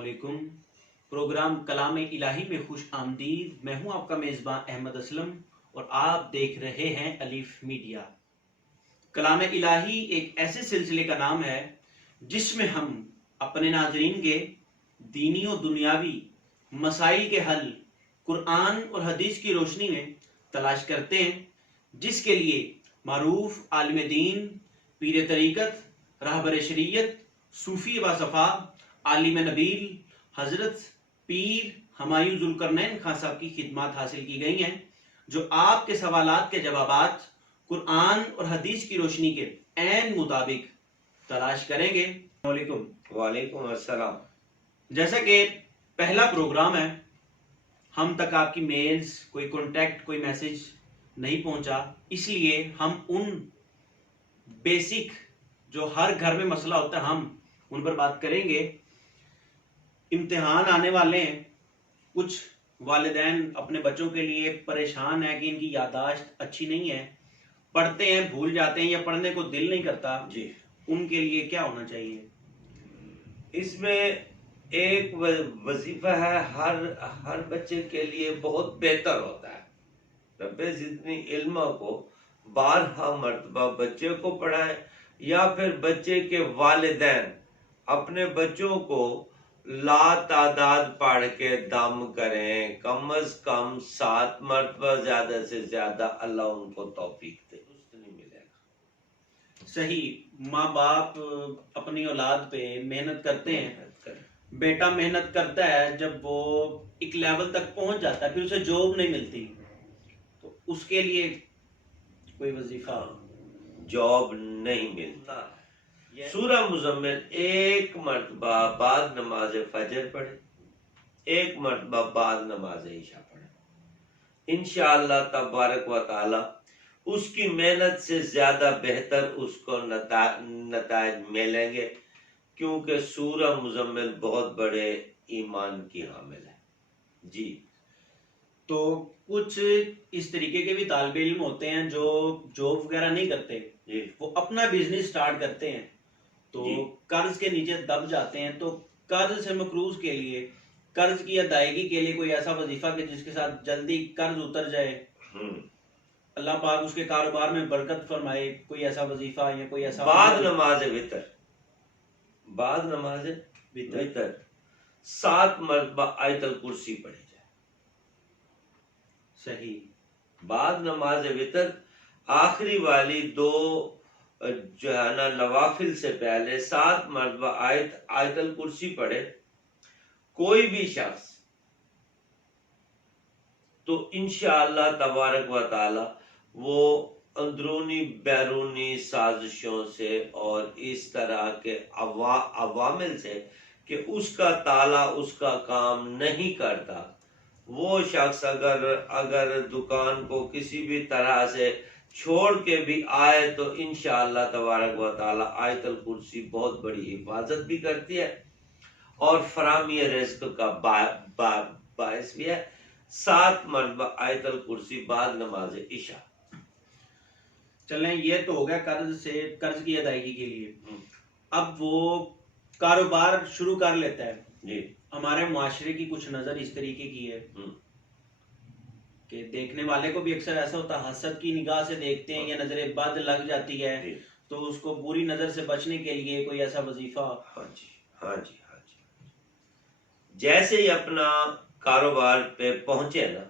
علیکم۔ پروگرام کلام الہی میں خوش آمدید۔ میں ہوں آپ کا میزبان احمد اسلم اور آپ دیکھ رہے ہیں الف میڈیا۔ کلام الہی ایک ایسے سلسلے کا نام ہے جس میں ہم اپنے ناظرین کے دینی و دنیاوی مسائل کے حل قرآن اور حدیث کی روشنی میں تلاش کرتے ہیں، جس کے لیے معروف عالم دین، پیر طریقت، راہبر شریعت، صوفی باصفا، عالم نبیل حضرت پیر ہمایوں ذوالقرنین خان صاحب کی خدمات حاصل کی گئی ہیں، جو آپ کے سوالات کے جوابات قرآن اور حدیث کی روشنی کے عین مطابق تلاش کریں گے۔ السلام علیکم۔ وعلیکم السلام۔ جیسا کہ پہلا پروگرام ہے، ہم تک آپ کی میلز، کوئی کانٹیکٹ، کوئی میسج نہیں پہنچا، اس لیے ہم ان بیسک جو ہر گھر میں مسئلہ ہوتا ہے ہم ان پر بات کریں گے۔ امتحان آنے والے ہیں، کچھ والدین اپنے بچوں کے لیے پریشان ہیں کہ ان کی یادداشت اچھی نہیں ہے، پڑھتے ہیں بھول جاتے ہیں یا پڑھنے کو دل نہیں کرتا، جی، ان کے لیے کیا ہونا چاہیے؟ اس میں ایک وظیفہ ہے ہر بچے کے لیے بہت بہتر ہوتا ہے۔ رب زدنی علما کو بارہا مرتبہ بچے کو پڑھائیں یا پھر بچے کے والدین اپنے بچوں کو لا تعداد پڑھ کے دم کریں، کم از کم 7 مرتبہ، زیادہ سے زیادہ، اللہ ان کو توفیق دے، درست نہیں ملے گا۔ صحیح، ماں باپ اپنی اولاد پہ محنت کرتے ہیں، بیٹا محنت کرتا ہے، جب وہ ایک لیول تک پہنچ جاتا ہے پھر اسے جاب نہیں ملتی، تو اس کے لیے کوئی وظیفہ جاب نہیں ملتا۔ سورہ مزمل ایک مرتبہ بعد نماز فجر پڑھے، ایک مرتبہ بعد نماز عشاء پڑھے، انشاءاللہ تبارک و تعالی اس کی محنت سے زیادہ بہتر اس کو نتائج ملیں گے، کیونکہ سورہ مزمل بہت بڑے ایمان کی حامل ہے۔ جی، تو کچھ اس طریقے کے بھی طالب علم ہوتے ہیں جو جاب وغیرہ نہیں کرتے، جی، وہ اپنا بزنس سٹارٹ کرتے ہیں تو جی، قرض کے نیچے دب جاتے ہیں، تو قرض سے مقروض کے لیے، قرض کی ادائیگی کے لیے کوئی ایسا وظیفہ کہ جس کے ساتھ جلدی قرض اتر جائے، اللہ پاک اس کے کاروبار میں برکت فرمائے، کوئی ایسا وظیفہ یا کوئی ایسا بعد نماز وتر، بعد نماز وتر 7 مرتبہ آیت الکرسی پڑھی جائے۔ صحیح، بعد نماز وتر آخری والی 2 جو ہے نا نوافل سے پہلے 7 مرتبہ آیت الکرسی پڑھے کوئی بھی شخص، تو انشاءاللہ تبارک و تعالی وہ اندرونی بیرونی سازشوں سے اور اس طرح کے عوامل سے کہ اس کا تالا اس کا کام نہیں کرتا، وہ شخص اگر دکان کو کسی بھی طرح سے چھوڑ کے بھی آئے تو انشاءاللہ تبارک و تعالی آیت الکرسی بہت بڑی حفاظت بھی کرتی ہے اور فراہمی رزق کا باعث بھی ہے۔ 7 مرتبہ آیت الکرسی بعد نماز عشاء۔ چلیں، یہ تو ہو گیا قرض کی ادائیگی کے لیے۔ اب وہ کاروبار شروع کر لیتا ہے، جی، ہمارے معاشرے کی کچھ نظر اس طریقے کی ہے کہ دیکھنے والے کو بھی اکثر ایسا ہوتا ہے، حسد کی نگاہ سے دیکھتے ہیں یا نظر بد لگ جاتی ہے، تو اس کو بری نظر سے بچنے کے لیے کوئی ایسا وظیفہ۔ ہاں جی، ہاں جی، ہاں جی، جیسے ہی اپنا کاروبار پہ پہنچے نا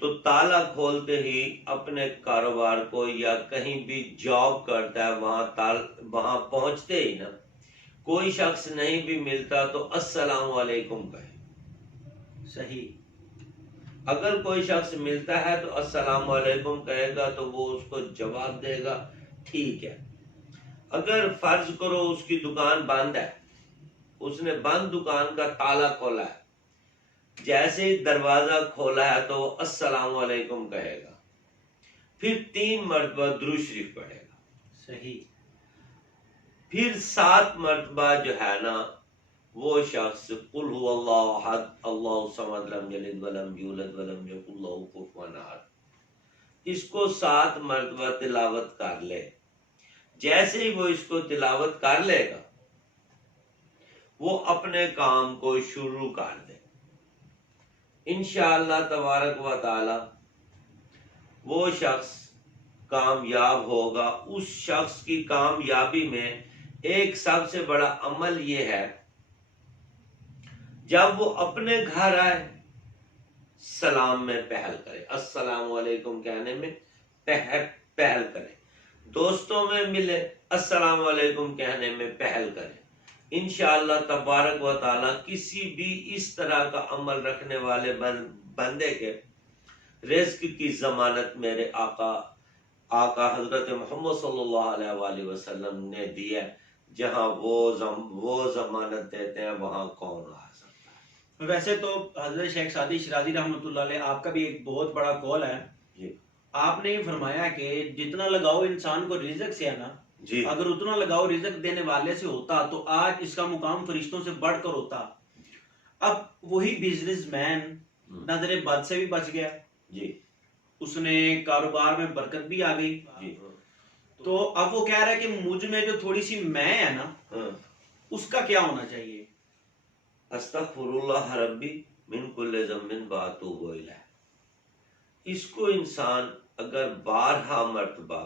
تو تالا کھولتے ہی اپنے کاروبار کو یا کہیں بھی جاب کرتا ہے وہاں پہنچتے ہی نا کوئی شخص نہیں بھی ملتا تو السلام علیکم کہے۔ صحیح، اگر کوئی شخص ملتا ہے تو السلام علیکم کہے گا تو وہ اس کو جواب دے گا ٹھیک ہے۔ اگر فرض کرو اس کی دکان بند ہے، اس نے بند دکان کا تالا کھولا ہے، جیسے ہی دروازہ کھولا ہے تو وہ السلام علیکم کہے گا، پھر 3 مرتبہ درود شریف پڑھے گا، صحیح، پھر 7 مرتبہ جو ہے نا وہ شخص قل هو اللہ احد اللہ الصمد لم یلد ولم یولد ولم یکن له کفوا احد، اس کو 7 مرتبہ تلاوت کر لے۔ جیسے ہی وہ اس کو تلاوت کر لے گا وہ اپنے کام کو شروع کر دے. انشاءاللہ تبارک و تعالی وہ شخص کامیاب ہوگا. اس شخص کی کامیابی میں ایک سب سے بڑا عمل یہ ہے، جب وہ اپنے گھر آئے سلام میں پہل کرے، السلام علیکم کہنے میں پہل کرے. دوستوں میں ملے السلام علیکم کہنے میں پہل کرے. انشاءاللہ تبارک و تعالی کسی بھی اس طرح کا عمل رکھنے والے بندے کے رزق کی ضمانت میرے آقا حضرت محمد صلی اللہ علیہ وآلہ وسلم نے دی ہے. جہاں وہ ضمانت دیتے ہیں وہاں کون آ سکتا ہے. ویسے تو حضرت شیخ سعدی شیرازی رحمۃ اللہ علیہ آپ کا بھی ایک بہت بڑا قول ہے. جی آپ نے یہ فرمایا کہ جتنا لگاؤ انسان کو رزق سے ہے نا، جی اگر اتنا لگاؤ رزق دینے والے سے ہوتا تو آج اس کا مقام فرشتوں سے بڑھ کر ہوتا. اب وہی بزنس مین نظر بد سے بھی بچ گیا، جی اس نے کاروبار میں برکت بھی آ گئی. جی تو اب وہ کہہ رہا ہے کہ مجھ میں جو تھوڑی سی میں ہے نا، اس کا کیا ہونا چاہیے؟ استغفر اللہ ربی من کل ذنب واتوب الیہ. اس کو انسان اگر 12 مرتبہ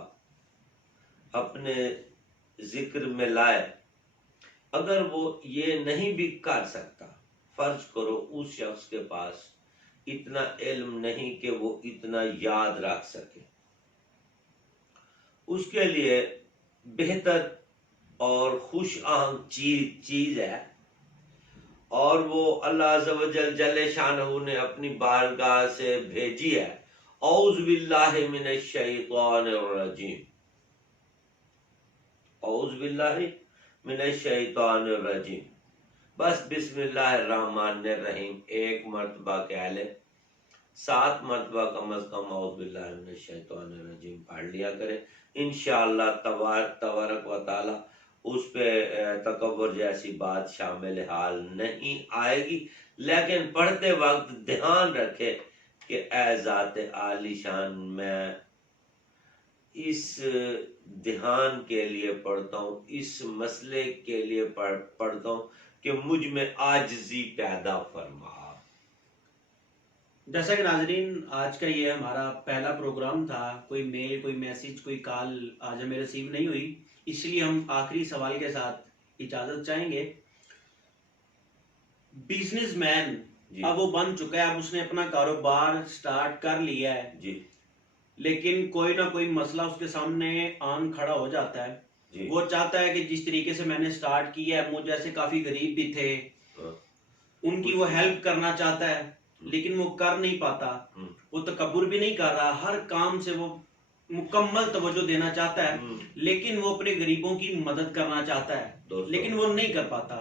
اپنے ذکر میں لائے، اگر وہ یہ نہیں بھی کر سکتا، فرض کرو اس شخص کے پاس اتنا علم نہیں کہ وہ اتنا یاد رکھ سکے، اس کے لیے بہتر اور خوش آہنگ چیز ہے، اور وہ اللہ عز و جل جل شانہ نے اپنی بارگاہ سے بھیجی ہے. اعوذ باللہ من الشیطان الرجیم، اعوذ باللہ من الشیطان الرجیم. بس بسم اللہ الرحمن الرحیم ایک مرتبہ کہہ لے، 7 مرتبہ کم از کم اعوذ باللہ من الشیطان الرجیم پڑھ لیا کرے. انشاءاللہ تبارک و تعالی اس پہ تکبر جیسی بات شامل حال نہیں آئے گی. لیکن پڑھتے وقت دھیان رکھے کہ اے ذات عالی شان، میں اس دھیان کے لیے پڑھتا ہوں، اس مسئلے کے لیے پڑھتا ہوں کہ مجھ میں عاجزی پیدا فرما. جیسا کہ ناظرین آج کا یہ ہمارا پہلا پروگرام تھا، کوئی میل، کوئی میسج، کوئی کال آج ہمیں ریسیو نہیں ہوئی، اس لیے ہم آخری سوال کے ساتھ اجازت چاہیں گے. بزنس مین اب وہ بن چکا ہے، اب اس نے اپنا کاروبار سٹارٹ کر لیا ہے جی، لیکن کوئی نہ کوئی مسئلہ اس کے سامنے آن کھڑا ہو جاتا ہے. جی وہ چاہتا ہے کہ جس طریقے سے میں نے سٹارٹ کیا ہے، مجھ جیسے کافی غریب بھی تھے، ان کی وہ ہیلپ کرنا چاہتا ہے لیکن وہ کر نہیں پاتا. وہ تکبر بھی نہیں کر رہا، ہر کام سے وہ مکمل توجہ دینا چاہتا ہے، لیکن وہ اپنے غریبوں کی مدد کرنا چاہتا ہے لیکن وہ نہیں کر پاتا.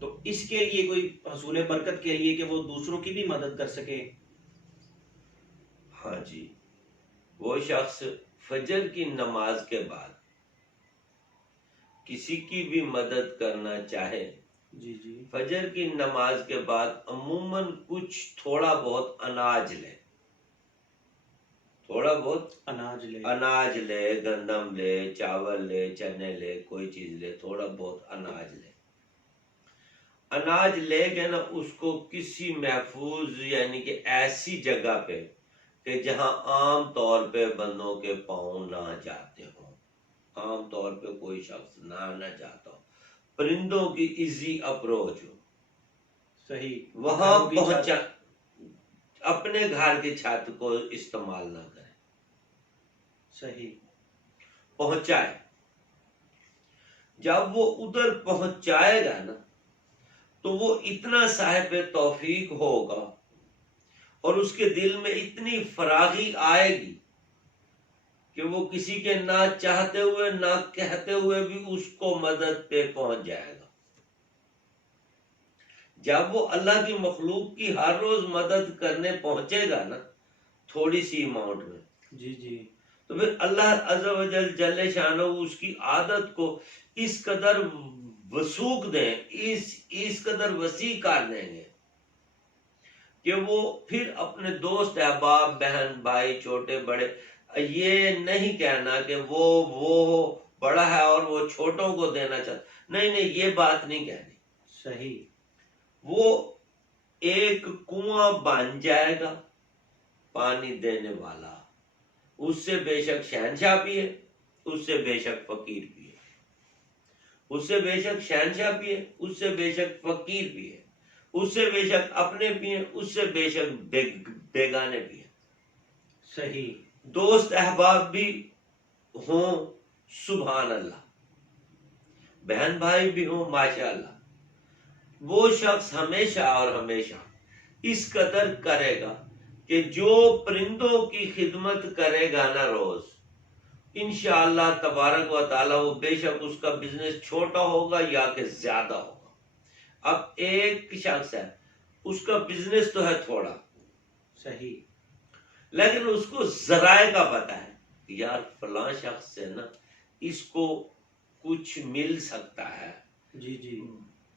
تو اس کے لیے کوئی حصول برکت کے لیے کہ وہ دوسروں کی بھی مدد کر سکے. ہاں جی، وہ شخص فجر کی نماز کے بعد کسی کی بھی مدد کرنا چاہے، جی جی، فجر کی نماز کے بعد عموماً کچھ تھوڑا بہت اناج لے، تھوڑا بہت اناج لے، گندم لے، چاول لے، چنے لے، کوئی چیز لے، تھوڑا بہت اناج لے. اناج لے کے نا اس کو کسی محفوظ یعنی کہ ایسی جگہ پہ کہ جہاں عام طور پہ بندوں کے پاؤں نہ جاتے ہوں، عام طور پہ کوئی شخص نہ جاتا ہو، پرندوں کی ایزی اپروچ ہو، صحیح، وہاں پہنچا، اپنے گھر کی چھت کو استعمال نہ کرے، صحیح پہنچائے. جب وہ ادھر پہنچائے گا نا تو وہ اتنا صاحب توفیق ہوگا اور اس کے دل میں اتنی فراغی آئے گی کہ وہ کسی کے نہ چاہتے ہوئے نہ کہتے ہوئے بھی اس کو مدد پہ پہنچ جائے گا. جب وہ اللہ کی مخلوق کی ہر روز مدد کرنے پہنچے گا نا تھوڑی سی اماؤنٹ میں، جی جی، تو پھر اللہ عز و جل جل شانہ اس کی عادت کو اس قدر وسوخ دیں، اس قدر وسیع کر دیں گے کہ وہ پھر اپنے دوست احباب، بہن بھائی، چھوٹے بڑے، یہ نہیں کہنا کہ وہ بڑا ہے اور وہ چھوٹوں کو دینا چاہتا، نہیں، یہ بات نہیں کہنی. صحیح. وہ ایک کنواں بن جائے گا پانی دینے والا، اس سے بے شک شہنشاہ بھی ہے، اس سے بے شک فقیر بھی ہے، اس سے بے شک شہنشاہ بھی ہے، اس سے بے شک فقیر بھی ہے، اس سے بے شک اپنے بھی ہیں، اس سے بے شک بیگانے بھی ہیں. صحیح. دوست احباب بھی ہوں، سبحان اللہ، بہن بھائی بھی ہوں، ماشاء اللہ. وہ شخص ہمیشہ اور ہمیشہ اس قدر کرے گا کہ جو پرندوں کی خدمت کرے گا نا روز، انشاءاللہ تبارک و تعالی وہ بے شک اس کا بزنس چھوٹا ہوگا یا کہ زیادہ ہوگا. اب ایک شخص ہے، اس کا بزنس تو ہے تھوڑا، صحیح. لیکن اس کو ذرائع کا پتہ ہے، یار فلاں شخص سے نا اس کو کچھ مل سکتا ہے جی جی.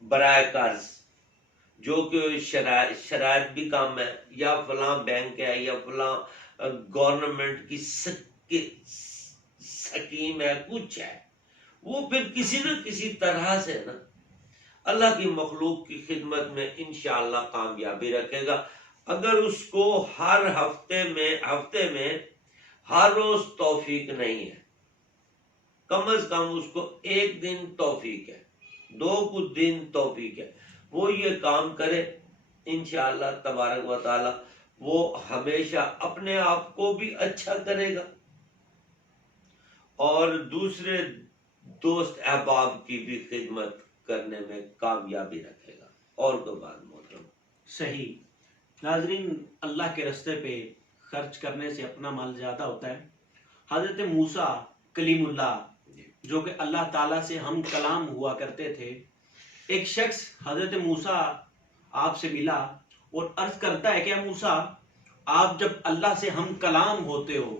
برائے قرض، جو کہ شرائط بھی کم ہے، یا فلاں بینک ہے، یا فلاں گورنمنٹ کی سکیم ہے، کچھ ہے، وہ پھر کسی نہ کسی طرح سے نا اللہ کی مخلوق کی خدمت میں انشاءاللہ کامیابی رکھے گا. اگر اس کو ہر ہفتے میں ہر روز توفیق نہیں ہے، کم از کم اس کو ایک دن توفیق ہے، 2 کچھ دن توفیق ہے، وہ یہ کام کرے، انشاءاللہ تبارک و تعالی وہ ہمیشہ اپنے آپ کو بھی اچھا کرے گا اور دوسرے دوست احباب کی بھی خدمت کرنے میں کامیابی رکھے گا. اور کوئی بات محترم؟ صحیح. ناظرین، اللہ کے رستے پہ خرچ کرنے سے اپنا مال زیادہ ہوتا ہے. حضرت موسیٰ کلیم اللہ، جو کہ اللہ تعالیٰ سے ہم کلام ہوا کرتے تھے، ایک شخص حضرت موسیٰ آپ سے ملا اور عرض کرتا ہے کہ اے موسیٰ، آپ جب اللہ سے ہم کلام ہوتے ہو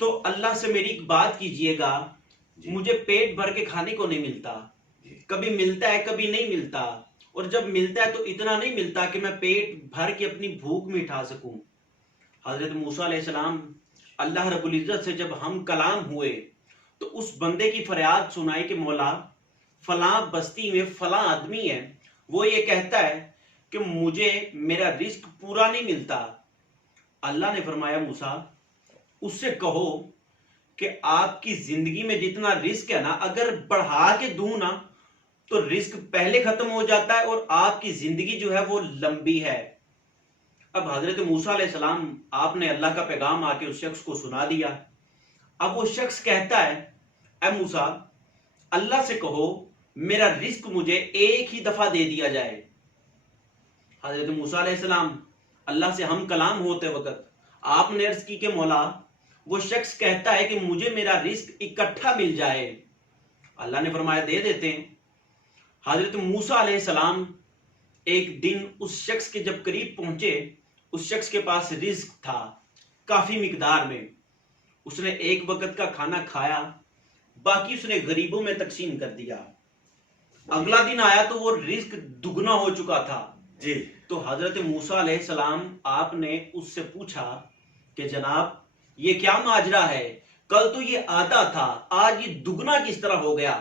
تو اللہ سے میری ایک بات کیجئے گا، مجھے پیٹ بھر کے کھانے کو نہیں ملتا، کبھی ملتا ہے کبھی نہیں ملتا، اور جب ملتا ہے تو اتنا نہیں ملتا کہ میں پیٹ بھر کے اپنی بھوک مٹا سکوں. حضرت موسیٰ علیہ السلام اللہ رب العزت سے جب ہم کلام ہوئے تو اس بندے کی فریاد سنائی کہ مولا، فلاں بستی میں فلاں آدمی ہے، وہ یہ کہتا ہے کہ مجھے میرا رزق پورا نہیں ملتا. اللہ نے فرمایا موسیٰ، اس سے کہو کہ آپ کی زندگی میں جتنا رزق ہے نا، اگر بڑھا کے دوں نا تو رزق پہلے ختم ہو جاتا ہے اور آپ کی زندگی جو ہے وہ لمبی ہے. اب حضرت موسیٰ علیہ السلام آپ نے اللہ کا پیغام آ کے اس شخص کو سنا دیا. اب وہ شخص کہتا ہے اے موسیٰ، اللہ سے کہو میرا رزق مجھے ایک ہی دفعہ دے دیا جائے. حضرت موسیٰ علیہ السلام اللہ سے ہم کلام ہوتے وقت آپ نے عرض کی کہ مولا، وہ شخص کہتا ہے کہ مجھے میرا رزق اکٹھا مل جائے. اللہ نے فرمایا دے دیتے ہیں. حضرت موسیٰ علیہ السلام ایک دن اس شخص کے جب قریب پہنچے، اس شخص کے پاس رزق تھا کافی مقدار میں. اس نے ایک وقت کا کھانا کھایا، باقی اس نے غریبوں میں تقسیم کر دیا. اگلا دن آیا تو وہ رزق دگنا ہو چکا تھا. جی. تو حضرت موسیٰ علیہ السلام آپ نے اس سے پوچھا کہ جناب یہ کیا ماجرا ہے، کل تو یہ آدھا تھا، آج یہ دگنا کس طرح ہو گیا؟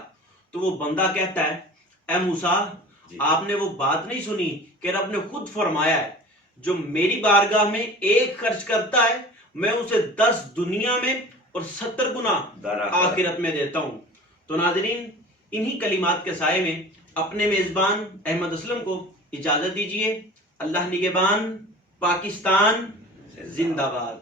تو وہ بندہ کہتا ہے اے موسیٰ، آپ نے وہ بات نہیں سنی کہ رب نے خود فرمایا ہے جو میری بارگاہ میں ایک خرچ کرتا ہے میں اسے 10 دنیا میں اور 70 گنا آخرت میں دیتا ہوں. تو ناظرین، انہی کلمات کے سائے میں اپنے میزبان احمد اسلم کو اجازت دیجیے. اللہ نگہبان، پاکستان زندہ باد.